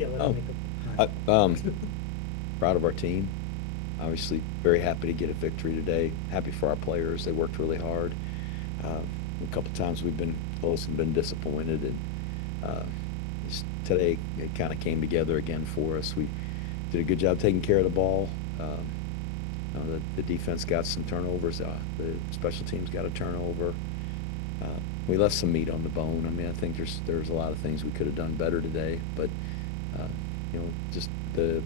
Yeah, let Oh, him make a. proud of our team. Obviously, very happy to get a victory today. Happy for our players. They worked really hard. A couple times we've been close and been disappointed, and uh, today it kind of came together again for us. We did a good job taking care of the ball. The defense got some turnovers. The special teams got a turnover. Uh, we left some meat on the bone. I mean, I think there's a lot of things we could have done better today, but uh, just the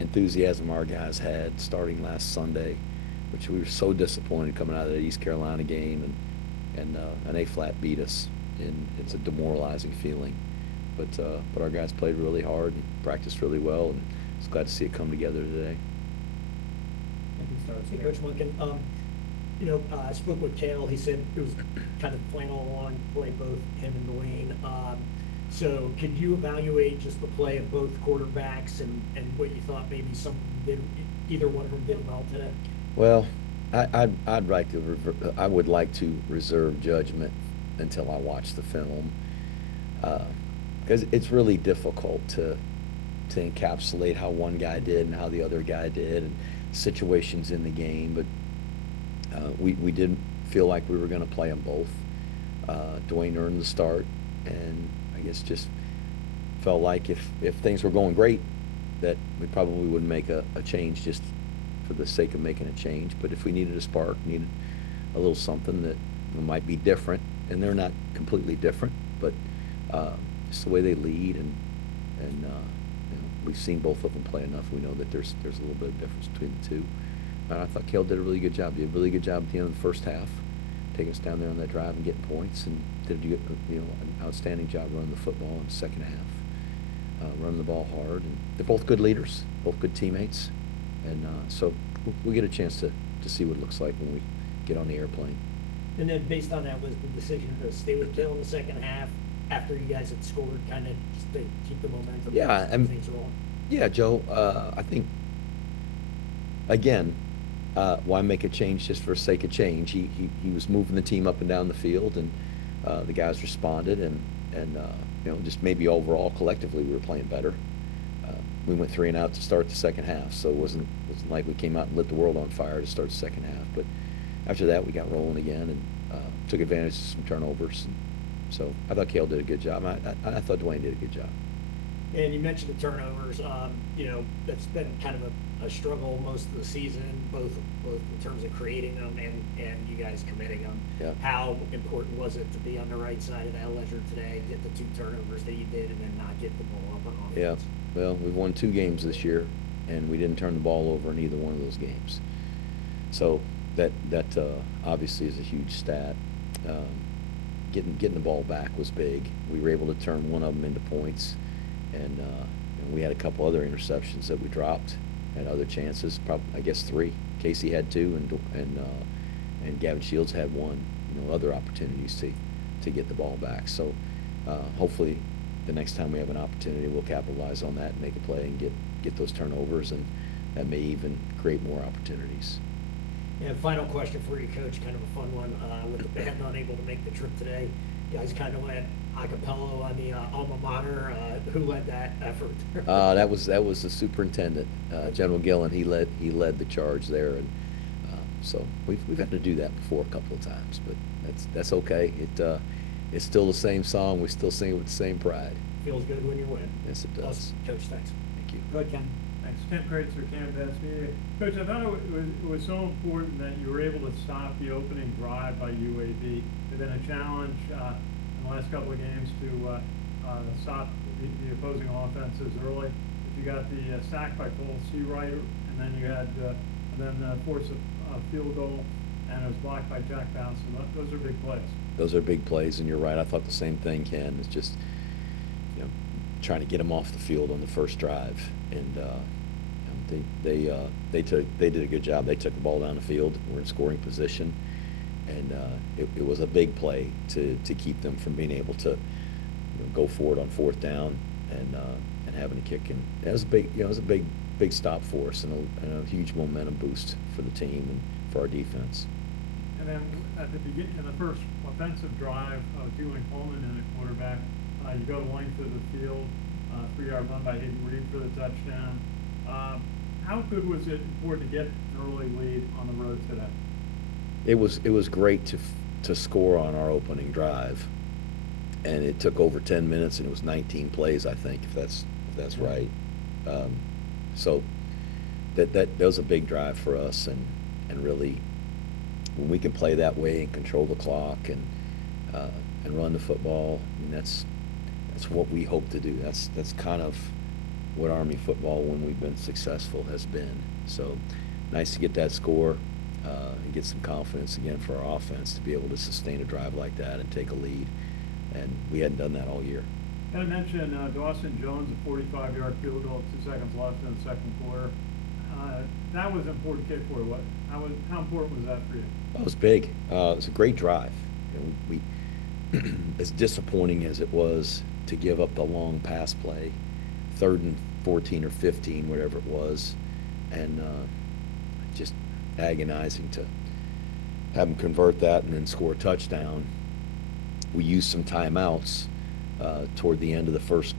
enthusiasm our guys had starting last Sunday, which we were so disappointed coming out of that East Carolina game, and an A-flat beat us, and it's a demoralizing feeling. But our guys played really hard and practiced really well, and I was glad to see it come together today. Hey, Coach Monken, I spoke with Kale. He said it was kind of the plan all along to play both him and Dwayne. So could you evaluate just the play of both quarterbacks and what you thought maybe either one of them did well today? Well, I would like to reserve judgment until I watch the film, because it's really difficult to encapsulate how one guy did and how the other guy did, and situations in the game. But we did feel like we were going to play them both. Dwayne earned the start, and I guess just felt like if things were going great, that we probably wouldn't make a change just for the sake of making a change. But if we needed a spark, needed a little something that might be different, and they're not completely different, but just the way they lead, and we've seen both of them play enough. We know that there's a little bit of difference between the two. I thought Kale did a really good job. He did a really good job at the end of the first half, taking us down there on that drive and getting points, and did an outstanding job running the football in the second half, running the ball hard. And they're both good leaders, both good teammates, and so we'll get a chance to see what it looks like when we get on the airplane. And then based on that was the decision to stay with Kale in the second half after you guys had scored, kind of just to keep the momentum. Yeah, and things rolling. Yeah, Joe. I think again, why make a change just for the sake of change? He was moving the team up and down the field, and the guys responded, and just maybe overall collectively we were playing better. Uh, we went 3-and-out to start the second half, so it wasn't like we came out and lit the world on fire to start the second half. But after that, we got rolling again and took advantage of some turnovers. And so I thought Kale did a good job. I thought Dwayne did a good job. And you mentioned the turnovers. That's been kind of a struggle most of the season, both in terms of creating them and you guys committing them. Yeah. How important was it to be on the right side of that ledger today, get the two turnovers that you did, and then not get the ball up on Yeah. offense? Well, we've won 2 games this year, and we didn't turn the ball over in either one of those games. So that obviously is a huge stat. Um, getting the ball back was big. We were able to turn one of them into points, and we had a couple other interceptions that we dropped, and other chances. Probably, I guess 3. Casey had 2, and Gavin Shields had 1. Other opportunities to get the ball back. So hopefully, the next time we have an opportunity, we'll capitalize on that and make a play and get those turnovers, and that may even create more opportunities. And final question for you, Coach, kind of a fun one. With the band not able to make the trip today, you guys kind of went a cappella on the alma mater. Who led that effort? That was the superintendent, General Gillen. He led the charge there, and so we've had to do that before a couple of times, but that's okay. It's still the same song. We still sing it with the same pride. Feels good when you win. Yes, it does. Awesome. Coach, thanks. Thank you. Go ahead, Ken. Thanks. Ken Kreitzer, Campus SBA. Coach, I thought it was so important that you were able to stop the opening drive by UAB. There's been a challenge in the last couple of games to stop the opposing offenses early. But you got the sack by Cole Seawright, and then you had force a field goal, and it was blocked by Jack Bouncing. Those are big plays. Those are big plays, and you're right. I thought the same thing, Ken. It's just trying to get them off the field on the first drive, and they did a good job. They took the ball down the field. We're in scoring position, and it was a big play to keep them from being able to go forward on 4th down and having a kick. And it was a big stop for us, and a huge momentum boost for the team and for our defense. And then at the beginning, in the first offensive drive, Julian Coleman in the quarterback, you go the length of the field. 3-yard run by Hayden Reed for the touchdown. How good was it important to get an early lead on the road today? It was great to score on our opening drive, and it took over 10 minutes, and it was 19 plays, I think, if that's Yeah. right. So that was a big drive for us, and really, when we can play that way and control the clock and run the football, I mean, that's what we hope to do. That's kind of what Army football, when we've been successful, has been. So nice to get that score and get some confidence again for our offense to be able to sustain a drive like that and take a lead. And we hadn't done that all year. I mentioned Dawson Jones, a 45-yard field goal, 2 seconds left in the second quarter. That was an important kick for you. How important was that for you? It was big. It was a great drive. And we as disappointing as it was to give up the long pass play, 3rd and 14 or 15, whatever it was, and just agonizing to have them convert that and then score a touchdown. We used some timeouts toward the end of the first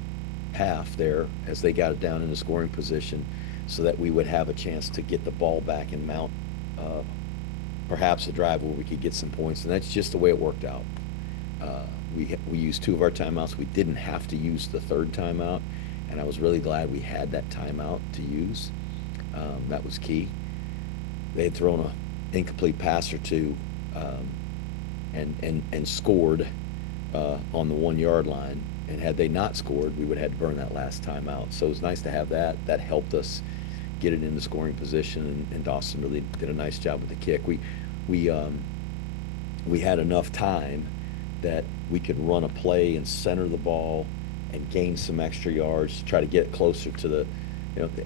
half there as they got it down in the scoring position, so that we would have a chance to get the ball back and mount perhaps a drive where we could get some points, and that's just the way it worked out. We used 2 of our timeouts. We didn't have to use the 3rd timeout, and I was really glad we had that timeout to use. That was key. They had thrown an incomplete pass or two and scored on the 1-yard line, and had they not scored, we would have had to burn that last timeout. So it was nice to have that. That helped us get it in the scoring position, and Dawson really did a nice job with the kick. We had enough time that we could run a play and center the ball and gain some extra yards to try to get closer to the,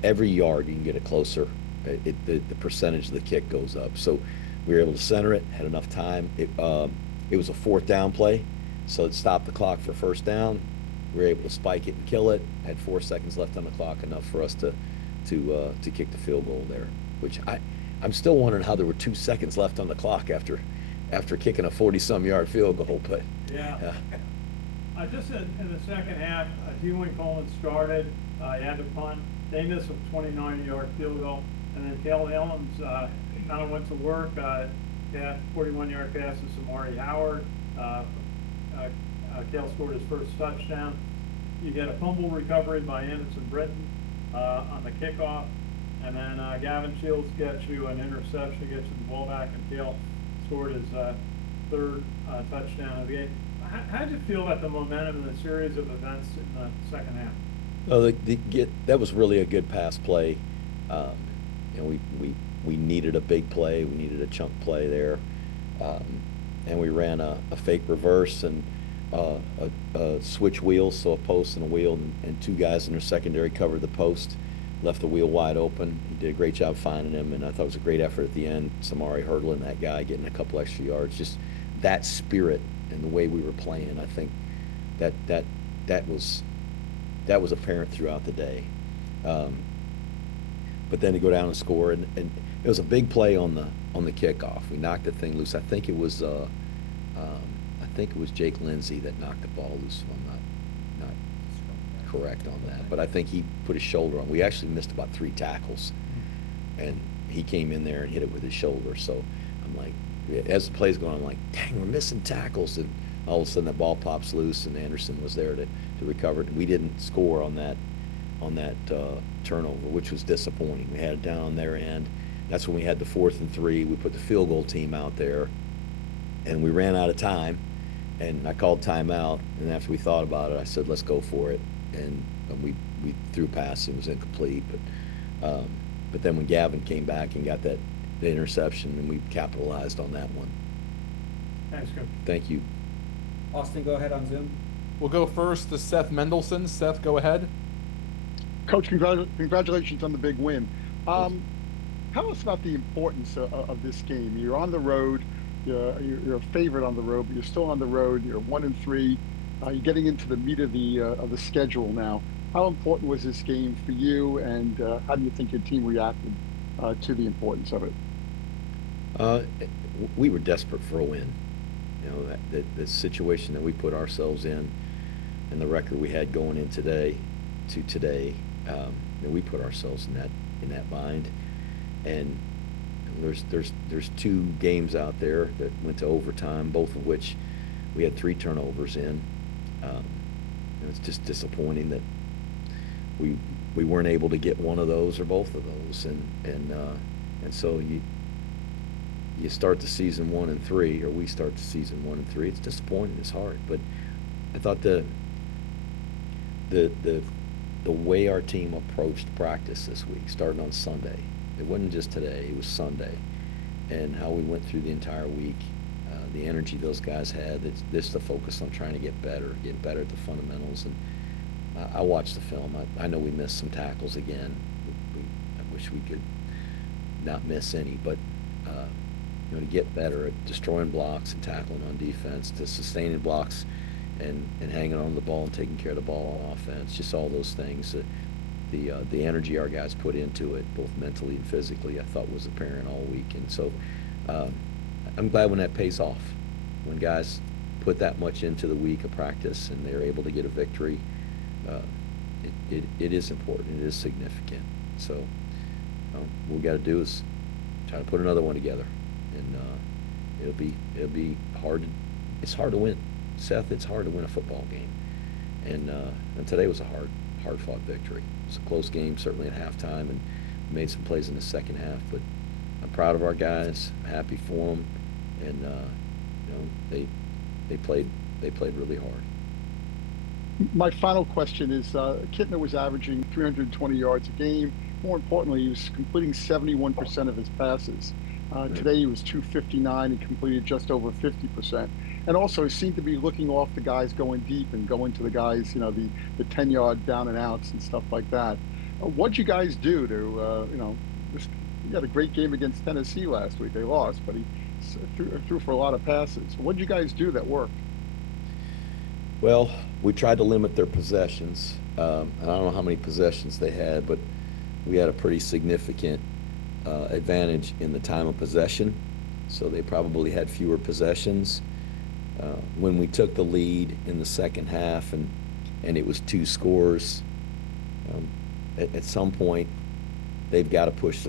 every yard you can get it closer, the percentage of the kick goes up. So we were able to center it, had enough time. It was a 4th down play, so it stopped the clock for 1st down. We were able to spike it and kill it. Had 4 seconds left on the clock, enough for us to kick the field goal there. Which I'm still wondering how there were 2 seconds left on the clock after kicking a 40-some yard field goal. But yeah. Just in the second half, Hewing Coleman started. He had to punt. They missed a 29-yard field goal, and then Cale Helms kind of went to work. 41-yard pass to Samari Howard. Cale scored his first touchdown. You get a fumble recovery by Anderson Britton on the kickoff, and then Gavin Shields gets you an interception, gets you the ball back, and Cale scored his 3rd touchdown of the game. How did you feel about the momentum in the series of events in the second half? Well, that was really a good pass play. We needed a big play. We needed a chunk play there, and we ran a fake reverse and a switch wheel, so a post and a wheel, and 2 guys in their secondary covered the post, left the wheel wide open. He did a great job finding him, and I thought it was a great effort at the end. Samari hurdling that guy, getting a couple extra yards. Just that spirit and the way we were playing, I think that was apparent throughout the day. But then to go down and score, and it was a big play on the kickoff. We knocked the thing loose. I think it was Jake Lindsey that knocked the ball loose, if I'm not correct on that. But I think he put his shoulder on. We actually missed about 3 tackles, and he came in there and hit it with his shoulder. So I'm like, as the play's going, I'm like, dang, we're missing tackles. And all of a sudden that ball pops loose, and Anderson was there to recover it. And we didn't score on that turnover, which was disappointing. We had it down on their end. That's when we had the 4th and 3. We put the field goal team out there, and we ran out of time. And I called timeout, and after we thought about it, I said, let's go for it. And we threw a pass, it was incomplete. But then when Gavin came back and got the interception, and we capitalized on that one. Thanks, Coach. Thank you. Austin, go ahead on Zoom. We'll go first to Seth Mendelson. Seth, go ahead. Coach, congratulations on the big win. Tell us about the importance of this game. You're on the road. You're a favorite on the road, but you're still on the road. You're 1-3. You're getting into the meat of the schedule now. How important was this game for you, and how do you think your team reacted to the importance of it? We were desperate for a win. The situation that we put ourselves in, and the record we had going in today, to today, we put ourselves in that bind, and there's two games out there that went to overtime, both of which we had 3 turnovers in. And it's just disappointing that we weren't able to get one of those or both of those, and so you start the season 1-3, or we start the season 1-3. It's disappointing. It's hard, but I thought the way our team approached practice this week, starting on Sunday, it wasn't just today, it was Sunday, and how we went through the entire week, the energy those guys had, this the focus on trying to get better at the fundamentals. And I watched the film. I know we missed some tackles again. I wish we could not miss any, but to get better at destroying blocks and tackling on defense, to sustaining blocks and hanging on to the ball and taking care of the ball on offense, just all those things. The energy our guys put into it, both mentally and physically, I thought was apparent all week. And so I'm glad when that pays off, when guys put that much into the week of practice and they're able to get a victory. It is important. It is significant. So what we got to do is try to put another one together, and it'll be hard. It's hard to win, Seth. It's hard to win a football game, and today was a hard fought victory. It's a close game, certainly at halftime, and we made some plays in the second half. But I'm proud of our guys. I'm happy for them, and they played really hard. My final question is, Kittner was averaging 320 yards a game. More importantly, he was completing 71% of his passes. Today he was 259 and completed just over 50%. And also he seemed to be looking off the guys going deep and going to the guys, the 10-yard down and outs and stuff like that. What'd you guys do to, he had a great game against Tennessee last week. They lost, but he threw for a lot of passes. What'd you guys do that worked? Well, we tried to limit their possessions. And I don't know how many possessions they had, but we had a pretty significant advantage in the time of possession. So they probably had fewer possessions. When we took the lead in the second half and it was 2 scores, at some point they've got to push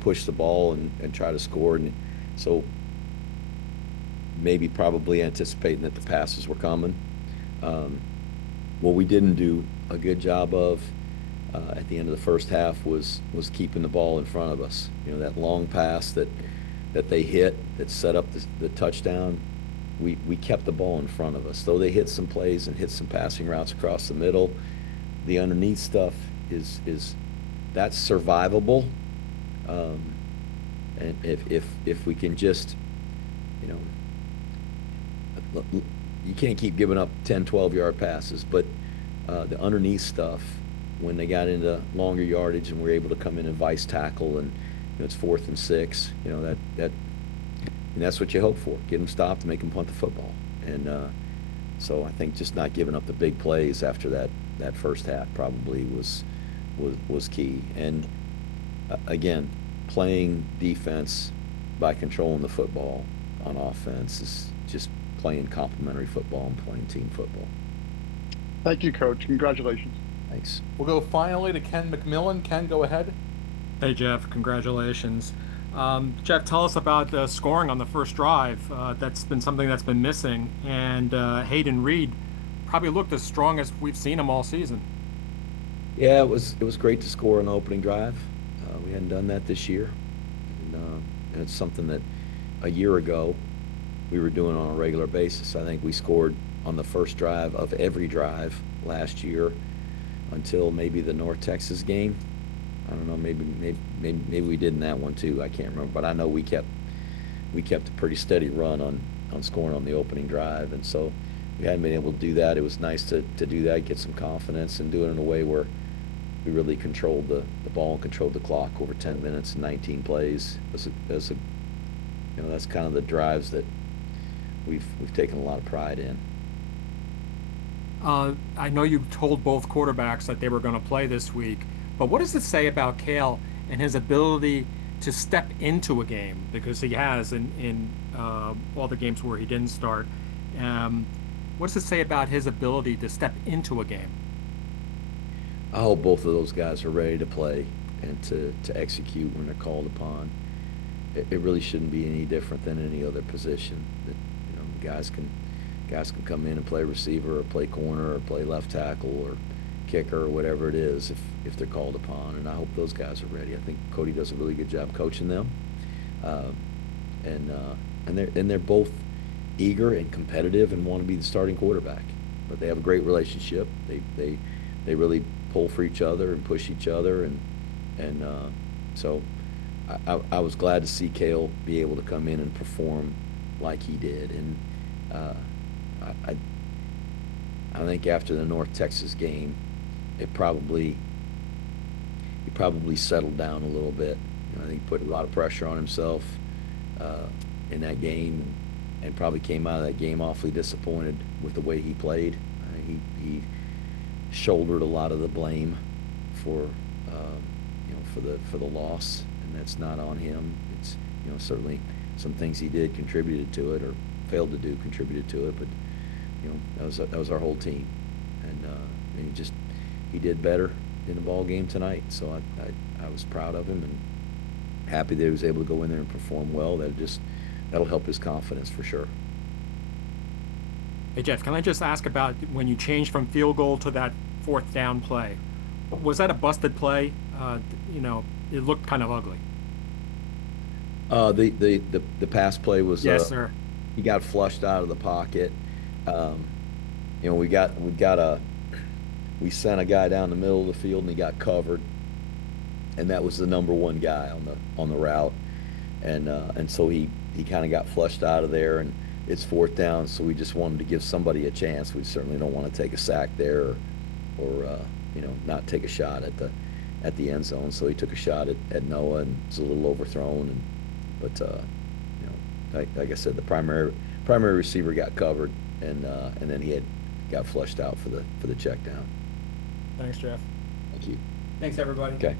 push the ball and try to score. And so maybe probably anticipating that the passes were coming. What we didn't do a good job of at the end of the first half was keeping the ball in front of us. That long pass that they hit that set up the touchdown, we kept the ball in front of us. Though they hit some plays and hit some passing routes across the middle, the underneath stuff is that's survivable. And if we can just, you can't keep giving up 10, 12-yard passes, but the underneath stuff, when they got into longer yardage and we were able to come in and vice tackle, and it's 4th and 6, and that's what you hope for. Get them stopped and make them punt the football. And so I think just not giving up the big plays after that first half probably was key. And again, playing defense by controlling the football on offense is just playing complementary football and playing team football. Thank you, Coach. Congratulations. Thanks. We'll go finally to Ken McMillan. Ken, go ahead. Hey, Jeff. Congratulations. Jeff, tell us about the scoring on the first drive. That's been something that's been missing. And Hayden Reed probably looked as strong as we've seen him all season. Yeah, it was great to score on the opening drive. We hadn't done that this year. And it's something that a year ago we were doing on a regular basis. I think we scored on the first drive of every drive last year until maybe the North Texas game. I don't know, maybe we did in that one too. I can't remember, but I know we kept a pretty steady run on scoring on the opening drive, and so we hadn't been able to do that. It was nice to do that, get some confidence, and do it in a way where we really controlled the ball and controlled the clock over 10 minutes and 19 plays. That's kind of the drives that we've taken a lot of pride in. I know you told both quarterbacks that they were going to play this week, but what does it say about Cale and his ability to step into a game, because he has in all the games where he didn't start? What does it say about his ability to step into a game? I hope both of those guys are ready to play and to execute when they're called upon. It really shouldn't be any different than any other position. That, you know, guys can come in and play receiver or play corner or play left tackle or kicker or whatever it is if they're called upon. And I hope those guys are ready. I think Cody does a really good job coaching them, and they're both eager and competitive and want to be the starting quarterback. But they have a great relationship. They really pull for each other and push each other, and so I was glad to see Cale be able to come in and perform like he did. And I think after the North Texas game, he probably settled down a little bit. You know, I think he put a lot of pressure on himself in that game, and probably came out of that game awfully disappointed with the way he played. He shouldered a lot of the blame for for the loss, and that's not on him. It's, you know, certainly some things he did contributed to it, or failed to do contributed to it, but you know, that was our whole team, and he did better in the ball game tonight. So I was proud of him and happy that he was able to go in there and perform well. That'll help his confidence for sure. Hey, Jeff, can I just ask about when you changed from field goal to that fourth down play? Was that a busted play? You know, it looked kind of ugly. The pass play was, Yes, sir. he got flushed out of the pocket. You know, we sent a guy down the middle of the field and he got covered, and that was the number one guy on the route, and so he kind of got flushed out of there, and it's fourth down, so we just wanted to give somebody a chance. We certainly don't want to take a sack there, or you know, not take a shot at the end zone. So he took a shot at Noah, and it's a little overthrown, but you know, like I said, the primary receiver got covered, and then he got flushed out for the check down. Thanks, Jeff. Thank you. Thanks, everybody. Okay.